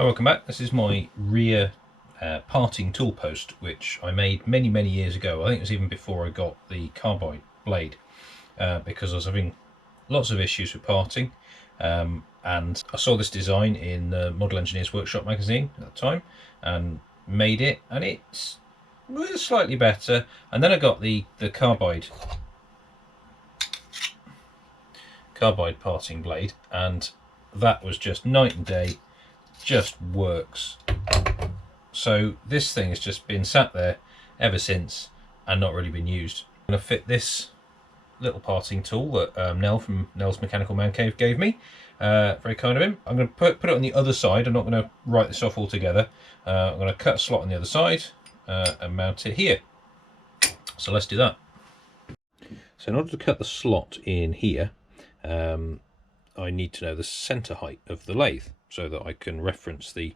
Hi, welcome back. This is my rear parting tool post, which I made many years ago. I think it was even before I got the carbide blade, because I was having lots of issues with parting, and I saw this design in the Model Engineers Workshop magazine at the time and made it, and it's slightly better. And then I got the carbide parting blade, and that was just night and day. Just works. So this thing has just been sat there ever since and not really been used. I'm going to fit this little parting tool that Nell from Nell's Mechanical Man Cave gave me. Very kind of him. I'm going to put it on the other side. I'm not going to write this off altogether. I'm going to cut a slot on the other side and mount it here. So let's do that. So in order to cut the slot in here, I need to know the center height of the lathe so that I can reference the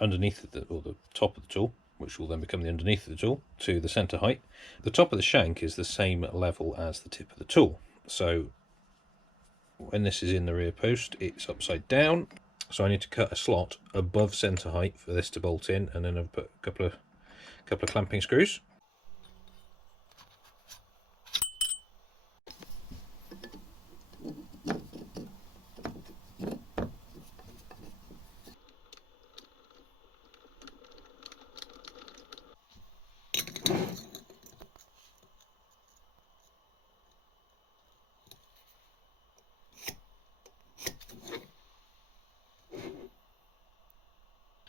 underneath of or the top of the tool, which will then become the underneath of the tool, to the center height. The top of the shank is the same level as the tip of the tool, so when this is in the rear post it's upside down, so I need to cut a slot above center height for this to bolt in, and then I've put a couple of clamping screws.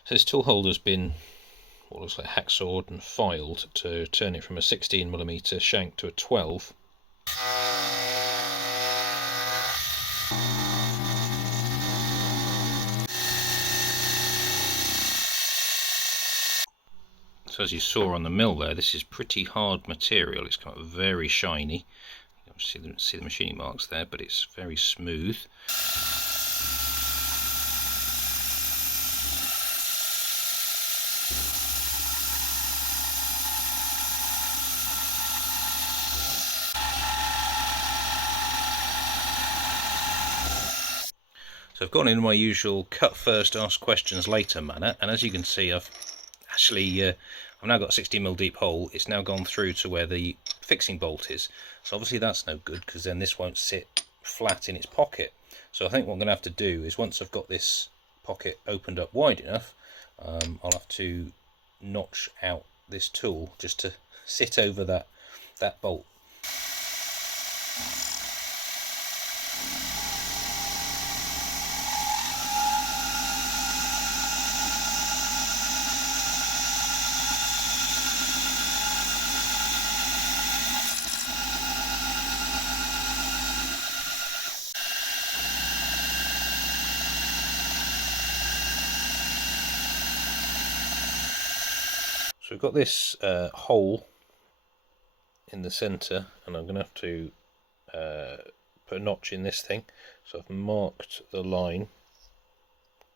So this tool holder's been what looks like hacksawed and filed to turn it from a 16mm shank to a 12. So as you saw on the mill there, this is pretty hard material. It's kind of very shiny. You can see the machining marks there, but it's very smooth. So I've gone in my usual cut first, ask questions later manner, and as you can see, I've now got a 16mm deep hole. It's now gone through to where the fixing bolt is. So obviously that's no good, because then this won't sit flat in its pocket. So I think what I'm going to have to do is, once I've got this pocket opened up wide enough, I'll have to notch out this tool just to sit over that bolt. So we've got this hole in the centre, and I'm going to have to put a notch in this thing. So I've marked the line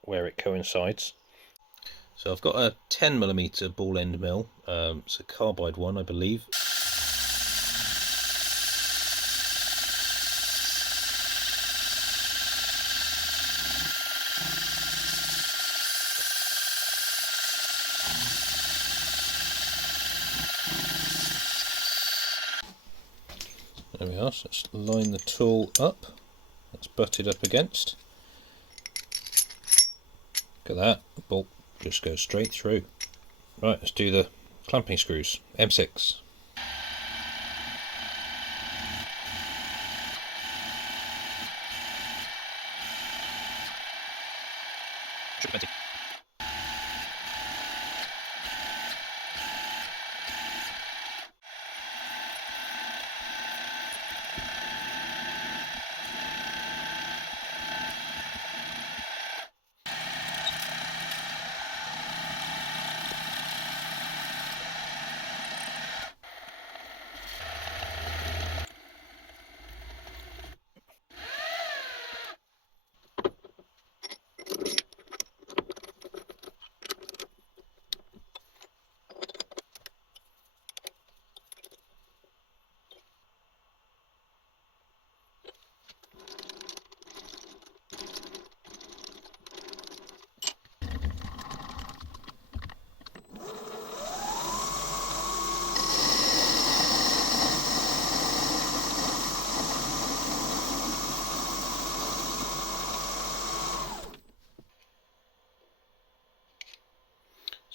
where it coincides. So I've got a 10mm ball end mill. It's a carbide one, I believe. There we are, so let's line the tool up. That's butted up against. Look at that, the bolt just goes straight through. Right, let's do the clamping screws, M6.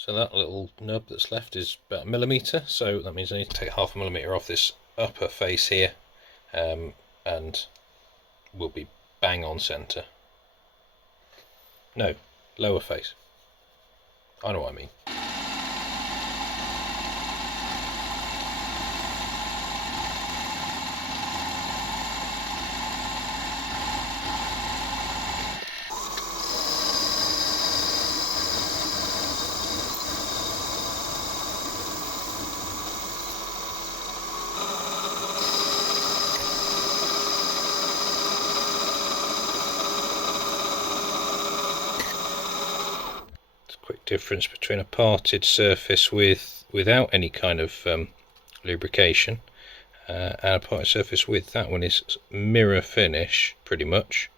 So that little nub that's left is about 1 millimetre, so that means I need to take 0.5 millimetre off this upper face here, and we'll be bang on centre. No, lower face. I know what I mean. Quick difference between a parted surface without any kind of lubrication and a parted surface with. That one is mirror finish pretty much,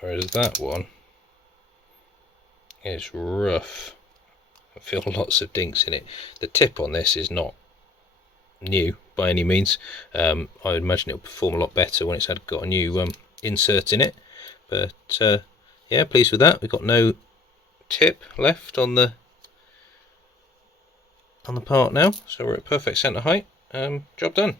whereas that one is rough. I feel lots of dinks in it. The tip on this is not new by any means. I would imagine it'll perform a lot better when it's got a new insert in it, but yeah, pleased with that. We've got no tip left on the part now, so we're at perfect centre height. Job done.